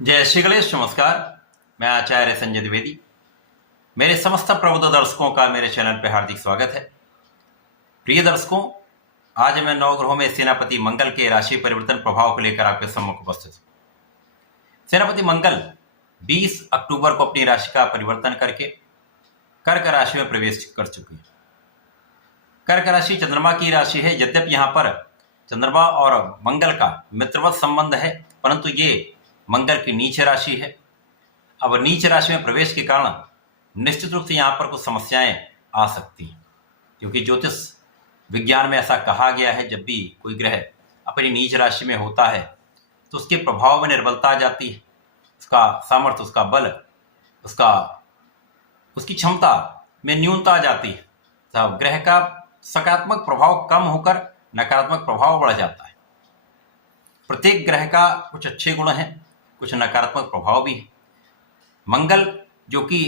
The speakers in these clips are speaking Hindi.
जय श्री गणेश। नमस्कार। मैं आचार्य संजय द्विवेदी। मेरे समस्त प्रबुद्ध दर्शकों का मेरे चैनल पर हार्दिक स्वागत है। प्रिय दर्शकों, आज मैं नवग्रहों में सेनापति मंगल के राशि परिवर्तन प्रभाव को लेकर आपके सम्मुख उपस्थित हूं। सेनापति मंगल 20 अक्टूबर को अपनी राशि का परिवर्तन करके कर्क राशि में प्रवेश कर चुके हैं। कर्क राशि चंद्रमा की राशि है। यद्यपि यहाँ पर चंद्रमा और मंगल का मित्रवत संबंध है, परंतु ये मंगल की नीच राशि है। अब नीच राशि में प्रवेश के कारण निश्चित रूप से यहाँ पर कुछ समस्याएं आ सकती हैं, क्योंकि ज्योतिष विज्ञान में ऐसा कहा गया है, जब भी कोई ग्रह अपनी नीच राशि में होता है तो उसके प्रभाव में निर्बलता आ जाती है, उसका सामर्थ्य, उसका बल, उसकी क्षमता में न्यूनता आ जाती है। तो ग्रह का सकारात्मक प्रभाव कम होकर नकारात्मक प्रभाव बढ़ जाता है। प्रत्येक ग्रह का कुछ अच्छे गुण हैं, कुछ नकारात्मक प्रभाव भी है। मंगल जो कि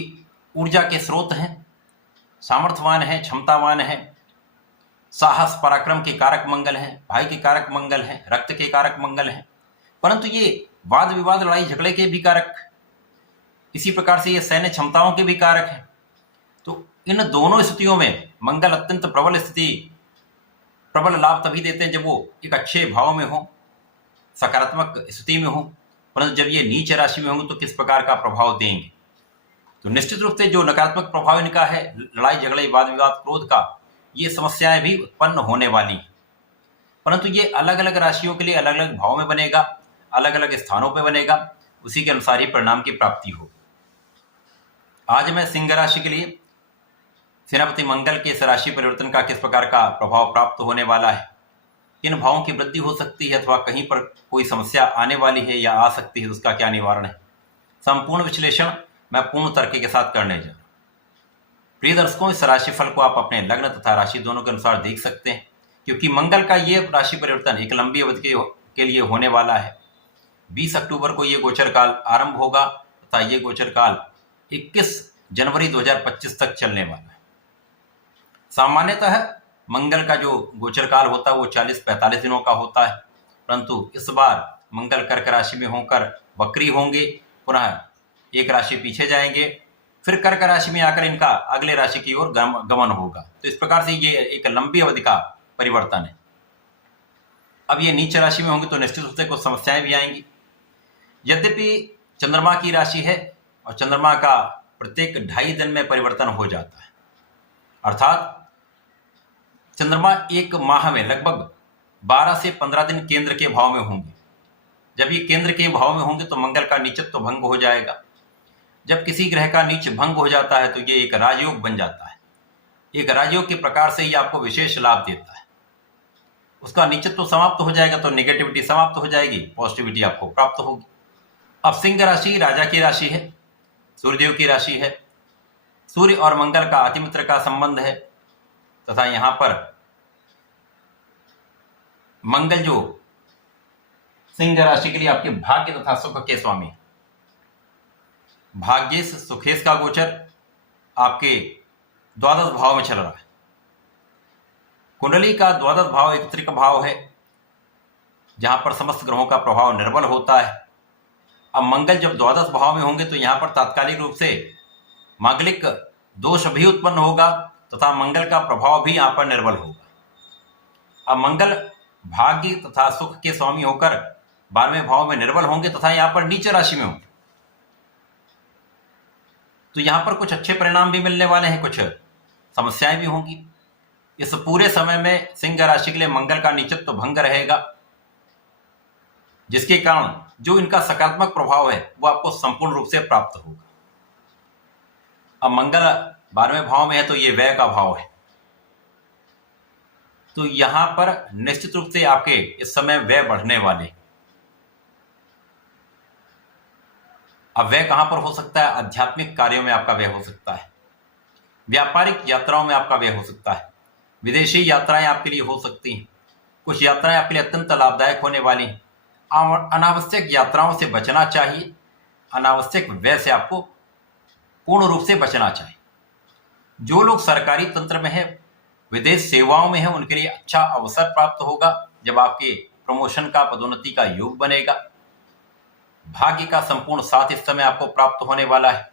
ऊर्जा के स्रोत हैं, सामर्थ्यवान है, क्षमतावान है, साहस पराक्रम के कारक मंगल हैं, भाई के कारक मंगल हैं, रक्त के कारक मंगल हैं, परंतु ये वाद विवाद लड़ाई झगड़े के भी कारक, इसी प्रकार से ये सैन्य क्षमताओं के भी कारक हैं। तो इन दोनों स्थितियों में मंगल अत्यंत प्रबल लाभ तभी देते हैं जब वो एक अच्छे भाव में हो, सकारात्मक स्थिति में हो। परंतु जब ये नीच राशि में होंगे तो किस प्रकार का प्रभाव देंगे? तो निश्चित रूप से जो नकारात्मक प्रभाव इनका है, लड़ाई झगड़े, वाद विवाद, क्रोध का, ये समस्याएं भी उत्पन्न होने वाली हैं। परंतु ये अलग अलग राशियों के लिए अलग अलग भाव में बनेगा, अलग अलग स्थानों पर बनेगा, उसी के अनुसार ही परिणाम की प्राप्ति हो। आज मैं सिंह राशि के लिए सेनापति मंगल के इस राशि परिवर्तन का किस प्रकार का प्रभाव प्राप्त होने वाला है, किन भावों की वृद्धि हो सकती है अथवा कहीं पर कोई समस्या आने वाली है या आ सकती है, उसका क्या निवारण है, संपूर्ण विश्लेषण मैं पूर्ण तर्क के साथ करने जा रहा हूं। प्रिय दर्शकों, इस राशिफल को आप अपने लग्न तथा राशि दोनों के अनुसार देख सकते हैं, क्योंकि मंगल का ये राशि परिवर्तन एक लंबी अवधि के लिए होने वाला है। 20 अक्टूबर को ये गोचर काल आरंभ होगा तथा ये गोचर काल 21 जनवरी 2025 तक चलने वाला है। सामान्यतः मंगल का जो गोचर काल होता है वो 40-45 दिनों का होता है, परंतु इस बार मंगल कर्क राशि में होकर वक्री होंगे, पुनः एक राशि पीछे जाएंगे, फिर कर्क राशि में आकर इनका अगले राशि की ओर गमन होगा। तो इस प्रकार से ये एक लंबी अवधि का परिवर्तन है। अब ये नीच राशि में होंगे तो निश्चित रूप से कुछ समस्याएं भी आएंगी। यद्यपि चंद्रमा की राशि है और चंद्रमा का प्रत्येक 2.5 दिन में परिवर्तन हो जाता है, अर्थात चंद्रमा एक माह में लगभग 12 से 15 दिन केंद्र के भाव में होंगे। जब ये केंद्र के भाव में होंगे तो मंगल का नीचत्व भंग हो जाएगा। जब किसी ग्रह का नीच भंग हो जाता है तो ये एक राजयोग बन जाता है। एक राजयोग के प्रकार से ही आपको विशेष लाभ देता है। उसका नीचत्व समाप्त हो जाएगा तो नेगेटिविटी समाप्त हो जाएगी, पॉजिटिविटी आपको प्राप्त होगी। अब सिंह राशि राजा की राशि है, सूर्यदेव की राशि है, सूर्य और मंगल का अतिमित्र का संबंध है, तथा यहां पर मंगल जो सिंह राशि के लिए आपके भाग्य तथा सुख के स्वामी, भाग्येश सुखेश का गोचर आपके द्वादश भाव में चल रहा है। कुंडली का द्वादश भाव एक त्रिक भाव है, जहां पर समस्त ग्रहों का प्रभाव निर्बल होता है। अब मंगल जब द्वादश भाव में होंगे तो यहां पर तात्कालिक रूप से मांगलिक दोष भी उत्पन्न होगा तथा मंगल का प्रभाव भी यहां पर निर्बल होगा। अब मंगल भाग्य तथा सुख के स्वामी होकर 12वें भाव में निर्बल होंगे तथा यहां पर नीच राशि में होंगे, तो यहां पर कुछ अच्छे परिणाम भी मिलने वाले हैं, कुछ समस्याएं भी होंगी। इस पूरे समय में सिंह राशि के लिए मंगल का नीचत्व भंग रहेगा, जिसके कारण जो इनका सकारात्मक प्रभाव है वो आपको संपूर्ण रूप से प्राप्त होगा। अब मंगल 12वें भाव में है तो ये व्यय का भाव है, तो यहां पर निश्चित रूप से आपके इस समय व्यय बढ़ने वाले। अब व्यय कहां पर हो सकता है? आध्यात्मिक कार्यों में आपका व्यय हो सकता है, व्यापारिक यात्राओं में आपका व्यय हो सकता है, विदेशी यात्राएं आपके लिए हो सकती हैं। कुछ यात्राएं आपके लिए अत्यंत लाभदायक होने वाली हैं। अनावश्यक यात्राओं से बचना चाहिए, अनावश्यक व्यय से आपको पूर्ण रूप से बचना चाहिए। जो लोग सरकारी तंत्र में है, विदेश सेवाओं में है, उनके लिए अच्छा अवसर प्राप्त होगा जब आपके प्रमोशन का, पदोन्नति का योग बनेगा। भाग्य का संपूर्ण साथ इस समय आपको प्राप्त होने वाला है।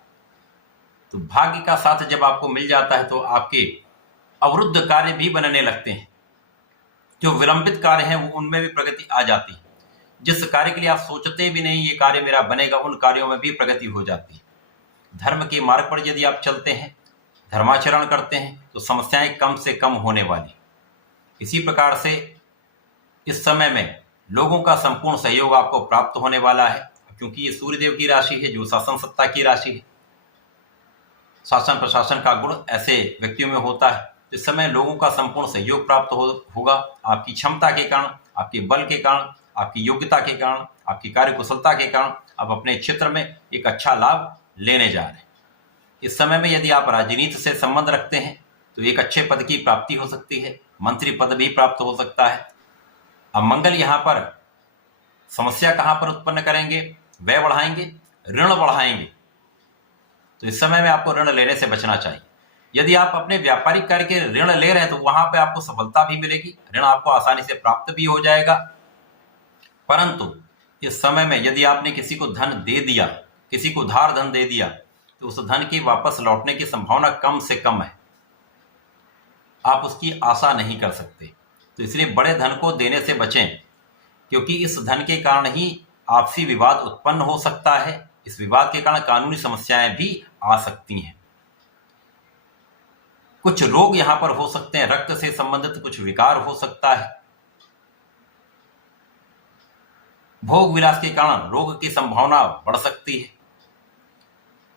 तो भाग्य का साथ जब आपको मिल जाता है तो आपके अवरुद्ध कार्य भी बनने लगते हैं। जो विलंबित कार्य हैं वो उनमें भी प्रगति आ जाती है। जिस कार्य के लिए आप सोचते भी नहीं ये कार्य मेरा बनेगा, उन कार्यों में भी प्रगति हो जाती है। धर्म के मार्ग पर यदि आप चलते हैं, धर्माचरण करते हैं, तो समस्याएं कम से कम होने वाली। इसी प्रकार से इस समय में लोगों का संपूर्ण सहयोग आपको प्राप्त होने वाला है, क्योंकि ये सूर्यदेव की राशि है जो शासन सत्ता की राशि है। शासन प्रशासन का गुण ऐसे व्यक्तियों में होता है। इस समय लोगों का संपूर्ण सहयोग प्राप्त होगा। आपकी क्षमता के कारण, आपके बल के कारण, आपकी योग्यता के कारण, आपकी कार्य कुशलता के कारण आप अपने क्षेत्र में एक अच्छा लाभ लेने जा रहे हैं। इस समय में यदि आप राजनीति से संबंध रखते हैं तो एक अच्छे पद की प्राप्ति हो सकती है, मंत्री पद भी प्राप्त हो सकता है। अब मंगल यहाँ पर समस्या कहाँ पर उत्पन्न करेंगे? व्यय बढ़ाएंगे, ऋण बढ़ाएंगे। तो इस समय में आपको ऋण लेने से बचना चाहिए। यदि आप अपने व्यापारिक कार्य के ऋण ले रहे हैं तो वहां पे आपको सफलता भी मिलेगी, ऋण आपको आसानी से प्राप्त भी हो जाएगा। परंतु इस समय में यदि आपने किसी को धन दे दिया, किसी को उधार धन दे दिया, तो उस धन की वापस लौटने की संभावना कम से कम है। आप उसकी आशा नहीं कर सकते। तो इसलिए बड़े धन को देने से बचें, क्योंकि इस धन के कारण ही आपसी विवाद उत्पन्न हो सकता है। इस विवाद के कारण कानूनी समस्याएं भी आ सकती हैं। कुछ रोग यहां पर हो सकते हैं, रक्त से संबंधित कुछ विकार हो सकता है। भोग विलास के कारण रोग की संभावना बढ़ सकती है।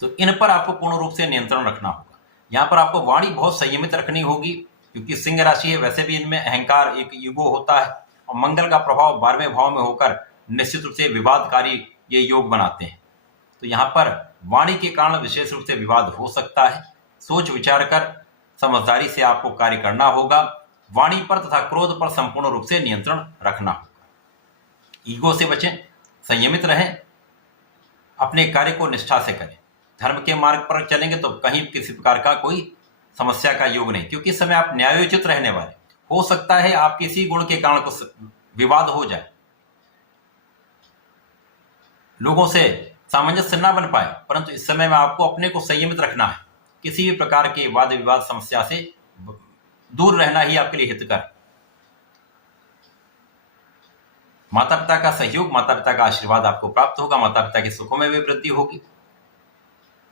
तो इन पर आपको पूर्ण रूप से नियंत्रण रखना होगा। यहां पर आपको वाणी बहुत संयमित रखनी होगी, क्योंकि सिंह राशि है, वैसे भी इनमें अहंकार एक ईगो होता है। और मंगल का प्रभाव 12वें भाव में होकर निश्चित रूप से विवादकारी ये योग बनाते हैं। तो यहाँ पर वाणी के कारण विशेष रूप से विवाद हो सकता है। सोच विचार कर समझदारी से आपको कार्य करना होगा। वाणी पर तथा क्रोध पर संपूर्ण रूप से नियंत्रण रखना होगा। ईगो से बचें, संयमित रहें, अपने कार्य को निष्ठा से करें। धर्म के मार्ग पर चलेंगे तो कहीं किसी प्रकार का कोई समस्या का योग नहीं, क्योंकि इस समय आप न्यायोचित रहने वाले। हो सकता है आप किसी गुण के कारण कुछ विवाद हो जाए, लोगों से सामंजस्य न बन पाए, परंतु इस समय में आपको अपने को संयमित रखना है। किसी भी प्रकार के वाद विवाद समस्या से दूर रहना ही आपके लिए हितकर। माता पिता का सहयोग, माता पिता का आशीर्वाद आपको प्राप्त होगा। माता पिता के सुखों में भी वृद्धि होगी।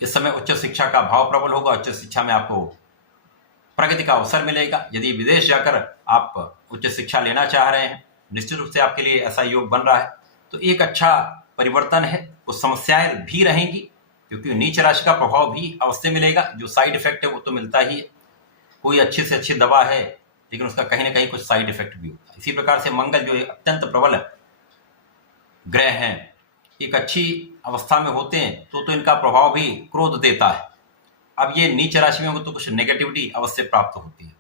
इस समय उच्च शिक्षा का भाव प्रबल होगा। उच्च शिक्षा में आपको प्रगति का अवसर मिलेगा। यदि विदेश जाकर आप उच्च शिक्षा लेना चाह रहे हैं, निश्चित रूप से आपके लिए ऐसा योग बन रहा है। तो एक अच्छा परिवर्तन है। कुछ समस्याएं भी रहेंगी, क्योंकि नीच राशि का प्रभाव भी अवश्य मिलेगा। जो साइड इफेक्ट है वो तो मिलता ही है। कोई अच्छी से अच्छी दवा है, लेकिन उसका कहीं ना कहीं कुछ साइड इफेक्ट भी होता है। इसी प्रकार से मंगल जो अत्यंत प्रबल ग्रह हैं, एक अच्छी अवस्था में होते हैं तो इनका प्रभाव भी क्रोध देता है। अब ये नीच राशि में होंगे तो कुछ नेगेटिविटी अवश्य प्राप्त होती है।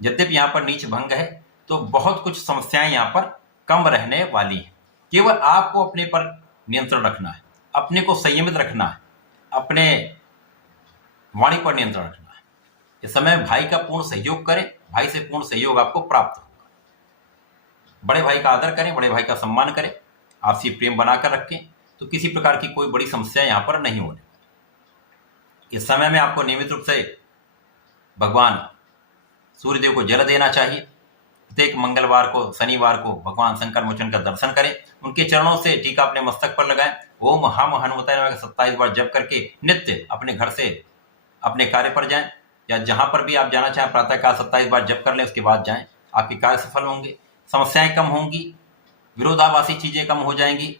यद्यपि यहाँ पर नीच भंग है तो बहुत कुछ समस्याएं यहाँ पर कम रहने वाली हैं। केवल आपको अपने पर नियंत्रण रखना है, अपने को संयमित रखना है, अपने वाणी पर नियंत्रण रखना है। इस समय भाई का पूर्ण सहयोग करें, भाई से पूर्ण सहयोग आपको प्राप्त होगा। बड़े भाई का आदर करें, बड़े भाई का सम्मान करें, आपसी प्रेम बनाकर रखें, तो किसी प्रकार की कोई बड़ी समस्या यहाँ पर नहीं होने वाली। इस समय में आपको नियमित रूप से भगवान सूर्यदेव को जल देना चाहिए। प्रत्येक मंगलवार को, शनिवार को भगवान शंकर मोचन का दर्शन करें, उनके चरणों से टीका अपने मस्तक पर लगाएं। ओम हम हनुमताय नमः 27 बार जप करके नित्य अपने घर से अपने कार्य पर जाएं, या जहां पर भी आप जाना चाहें प्रातः काल 27 बार जप कर लें, उसके बाद जाएं। आपके कार्य सफल होंगे, समस्याएं कम होंगी, विरोधाभासी चीजें कम हो जाएंगी,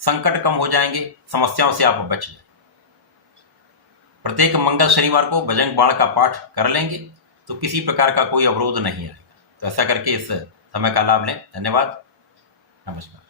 संकट कम हो जाएंगे, समस्याओं से आप बच जाएं। प्रत्येक मंगल शनिवार को बजरंग बाण का पाठ कर लेंगे तो किसी प्रकार का कोई अवरोध नहीं आएगा। तो ऐसा करके इस समय का लाभ लें। धन्यवाद, नमस्कार।